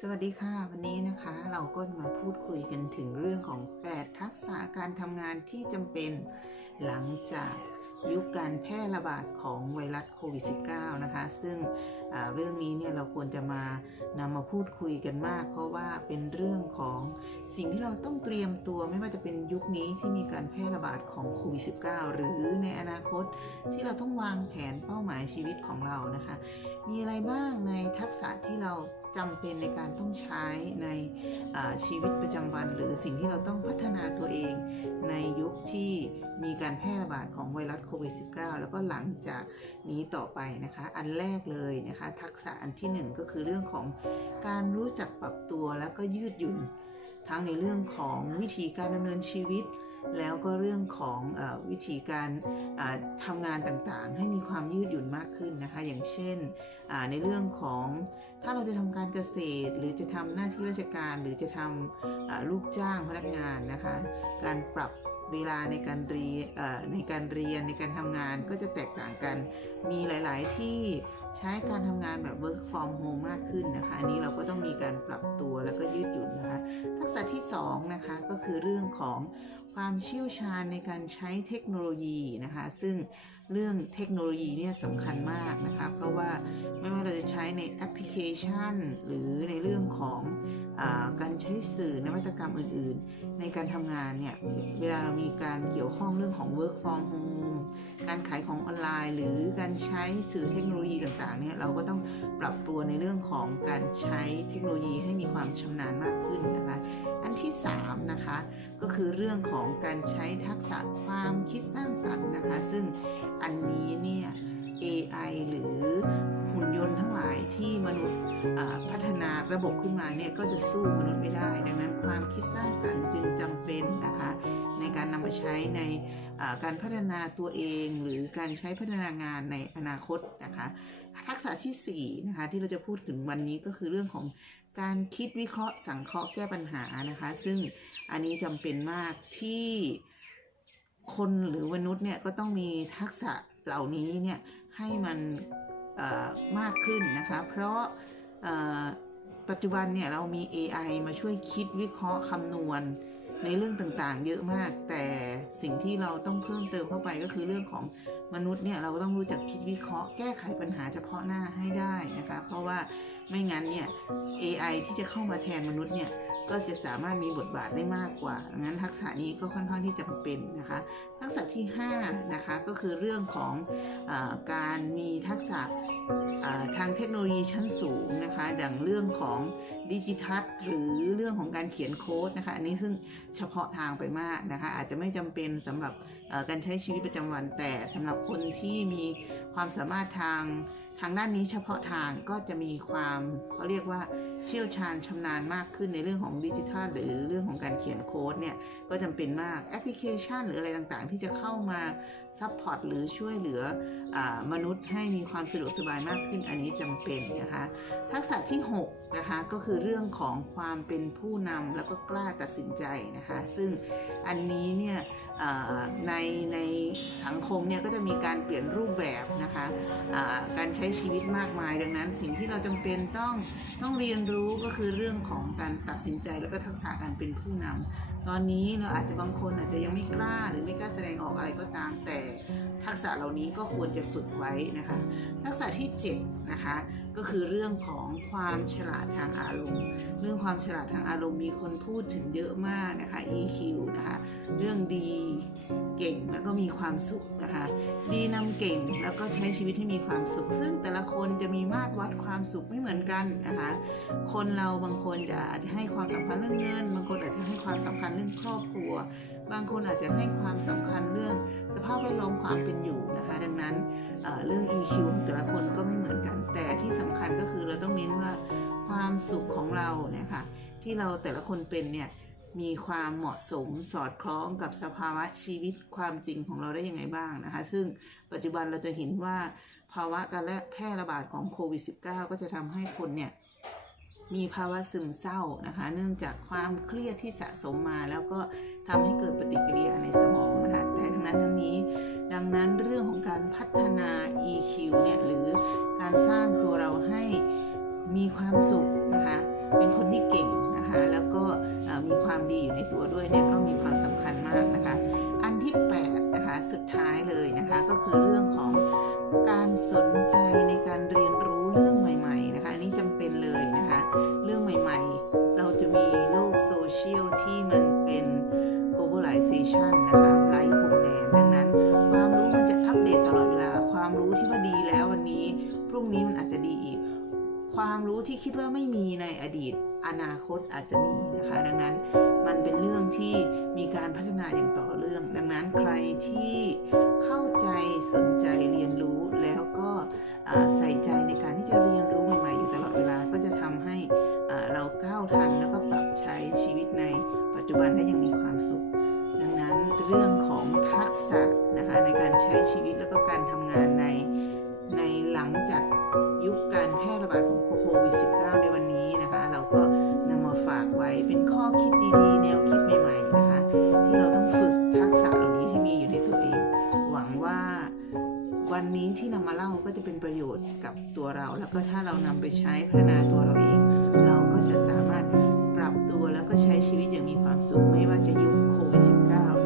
สวัสดีค่ะ วันนี้นะคะเราก็มาพูดคุยกันถึงเรื่องของ 8 ทักษะการทำงานที่จำเป็นหลังจากยุคการแพร่ระบาดของไวรัสโควิด -19 นะคะ ซึ่งเรื่องนี้เนี่ยเราควรจะมานำมาพูดคุยกันมาก เพราะว่าเป็นเรื่องของสิ่งที่เราต้องเตรียมตัวไม่ว่าจะเป็นยุคนี้ที่มีการแพร่ระบาดของโควิด -19 หรือในอนาคตที่เราต้องวางแผนเป้าหมายชีวิตของเรานะคะ มีอะไรบ้างในทักษะที่เรา จำเป็นในการต้องใช้ในชีวิตประจำวัน หรือสิ่งที่เราต้องพัฒนาตัวเอง ในยุคที่มีการแพร่ระบาดของไวรัสโควิด -19 แล้วก็หลังจากนี้ต่อไปนะคะ อันแรกเลยนะคะ ทักษะอันที่หนึ่งก็คือเรื่องของการรู้จักปรับตัวแล้วก็ยืดหยุ่น ทั้งในเรื่องของวิธีการดำเนินชีวิต แล้วก็เรื่องของอวิธีการอ่าทำงานต่างๆ ให้มีความยืดหยุ่นมากขึ้นนะคะ อย่างเช่นในเรื่องของถ้าเราจะทำการเกษตร หรือจะทำหน้าที่ราชการ หรือจะทำอ่าลูกจ้างพนักงานนะคะ การปรับเวลาในการเรียนในการเรียนในการทำงานก็จะแตกต่างกัน มีหลาย ๆ ที่ใช้การทำงานแบบ work from home มากขึ้นนะคะ อันนี้เราก็ต้องมีการปรับตัวแล้วก็ยืดหยุ่นนะคะ ทักษะที่2นะคะก็คือเรื่องของ ความเชี่ยวชาญในการใช้เทคโนโลยีนะคะ ซึ่ง เรื่องเทคโนโลยีเนี่ยสำคัญมากนะคะ เพราะว่าไม่ว่าเราจะใช้ในแอปพลิเคชัน หรือในเรื่องของอการใช้สื่อนวัตกรรมอื่นๆ ในการทำงานเนี่ย เวลาเรามีการเกี่ยวข้องเรื่องของ work from home การขายของออนไลน์ หรือการใช้สื่อเทคโนโลยีต่างๆเนี่ยเราก็ต้องปรับตัวในเรื่องของการใช้เทคโนโลยีให้มีความชำนาญมากขึ้นนะคะ อันที่3นะคะก็คือเรื่องของการใช้ทักษะความคิดสร้างสรรค์นะคะ ซึ่งอันนี้เนี่ย AI หรือหุ่นยนต์ทั้งหลายที่มนุษย์พัฒนาระบบขึ้นมาเนี่ยก็จะสู้มนุษย์ไม่ได้ ดังนั้นความคิดสร้างสรรค์จึงจำเป็นนะคะในการนำมาใช้ในการพัฒนาตัวเองหรือการใช้พัฒนางานในอนาคตนะคะทักษะที่4นะคะที่เราจะพูดถึงวันนี้ก็คือเรื่องของการคิดวิเคราะห์สังเคราะห์แก้ปัญหานะคะ ซึ่งอันนี้จำเป็นมากที่ คนหรือมนุษย์เนี่ยก็ต้องมีทักษะเหล่านี้เนี่ยให้มันมากขึ้นนะคะ เพราะปัจจุบันเนี่ยเรามี AI มาช่วยคิดวิเคราะห์คำนวณในเรื่องต่างๆ เยอะมาก แต่สิ่งที่เราต้องเพิ่มเติมเข้าไปก็คือเรื่องของมนุษย์เนี่ยเราก็ต้องรู้จักคิดวิเคราะห์แก้ไขปัญหาเฉพาะหน้าให้ได้นะคะ เพราะว่า ไม่งั้นเนี่ย AI ที่จะเข้ามาแทนมนุษย์เนี่ยก็จะสามารถมีบทบาทได้มากกว่าดังนั้นทักษะนี้ก็ค่อนข้างที่จะจำเป็นนะคะ ทักษะที่5นะคะก็คือเรื่องของอการมีทักษะทางเทคโนโลยีชั้นสูงนะคะ ดังเรื่องของดิจิทัลหรือเรื่องของการเขียนโค้ดนะคะ อันนี้ซึ่งเฉพาะทางไปมากนะคะ อาจจะไม่จำเป็นสำหรับการใช้ชีวิตประจำวันแต่สำหรับคนที่มีความสามารถทาง ทางด้านนี้เฉพาะทางก็จะมีความเขาเรียกว่าเชี่ยวชาญชำนาญมากขึ้นในเรื่องของดิจิทัลหรือเรื่องของการเขียนโค้ดเนี่ยก็จำเป็นมากแอปพลิเคชันหรืออะไรต่างๆ ที่จะเข้ามา ซัพพอร์ตหรือช่วยเหลืออมนุษย์ให้มีความสะดวกสบายมากขึ้นอันนี้จำเป็นนะคะทักษะที่6นะคะก็คือเรื่องของความเป็นผู้นำแล้วก็กล้าตัดสินใจนะคะซึ่งอันนี้เนี่ยในในสังคมเนี่ยก็จะมีการเปลี่ยนรูปแบบนะคะอ่าการใช้ชีวิตมากมาย ดังนั้นสิ่งที่เราจำเป็นต้องต้องเรียนรู้ก็คือเรื่องของการตัดสินใจแล้วก็ทักษะการเป็นผู้นำ ตอนนี้เราอาจจะบางคนอาจจะยังไม่กล้าหรือไม่กล้าแสดงออกอะไรก็ตาม แต่ทักษะเหล่านี้ก็ควรจะฝึกไว้นะคะ ทักษะที่7นะคะ ก็คือเรื่องของความฉลาดทางอารมณ์ เรื่องความฉลาดทางอารมณ์มีคนพูดถึงเยอะมากนะคะ EQ นะคะ เรื่องดีเก่งแล้วก็มีความสุขนะคะ ดีนำเก่งแล้วก็ใช้ชีวิตให้มีความสุข ซึ่งแต่ละคนจะมีมาตรวัดความสุขไม่เหมือนกันนะคะ คนเราบางคนจะอาจจะให้ความสำคัญเรื่องเงิน บางคนอาจจะให้ความสำคัญเรื่องครอบครัว บางคนอาจจะให้ความสำคัญเรื่องสภาพแวดล้อมความเป็นอยู่นะคะ ดังนั้นเอ่อเรื่อง EQ ของแต่ละคนก็ไม่ สุขของเราเนี่ยค่ะที่เราแต่ละคนเป็นเนี่ยมีความเหมาะสมสอดคล้องกับสภาวะชีวิตความจริงของเราได้ยังไงบ้างนะคะ ซึ่งปัจจุบันเราจะเห็นว่าภาวะการแพร่ระบาดของโควิด -19 ก็จะทำให้คนเนี่ยมีภาวะซึมเศร้านะคะ เนื่องจากความเครียดที่สะสมมาแล้วก็ทำให้เกิดปฏิกิริยาในสมองนะคะ แต่ทั้งนั้นทั้งนี้ ดังนั้นเรื่องของการพัฒนา ดีอยู่ในตัวด้วยเนี่ยก็มีความสำคัญมากนะคะ อันที่8นะคะสุดท้ายเลยนะคะก็คือเรื่องของการสนใจในการเรียนรู้เรื่องใหม่ๆนะคะอันนี้จำเป็นเลยนะคะ เรื่องใหม่ๆ เราจะมีโลกโซเชียลที่มันเป็น globalization นะคะไร้พรมแดนดังนั้น ความรู้มันจะอัปเดตตลอดเวลาความรู้ที่ว่าดีแล้ววันนี้ พรุ่งนี้มันอาจจะดีอีก ความรู้ที่คิดว่าไม่มีในอดีต อนาคตอาจจะมีนะคะ ดังนั้นมันเป็นเรื่องที่มีการพัฒนาอย่างต่อเรื่อง ดังนั้นใครที่เข้าใจสนใจเรียนรู้แล้วก็ใส่ใจในการที่จะเรียนรู้ใหม่ๆอยู่ตลอดเวลาก็จะทำให้อ่าเราก้าวทันแล้วก็ปรับใช้ชีวิตในปัจจุบันได้อย่างมีความสุข ดังนั้นเรื่องของทักษะนะคะในการใช้ชีวิตแล้วก็การทำงานในในหลังจากยุคการแพร่ระบาดของโควิด -19 ในวันนี้นะคะ เราก็ ว้เป็นข้อคิดดีๆ แนวคิดใหม่ๆนะคะที่เราต้องฝึกทักษะเหล่านี้ให้มีอยู่ในตัวเอง หวังว่าวันนี้ที่นำมาเล่าก็จะเป็นประโยชน์กับตัวเรา แล้วก็ถ้าเรานำไปใช้พัฒนาตัวเราเอง เราก็จะสามารถปรับตัวแล้วก็ใช้ชีวิตอย่างมีความสุขไม่ว่าจะยุคโควิด -19 หรือ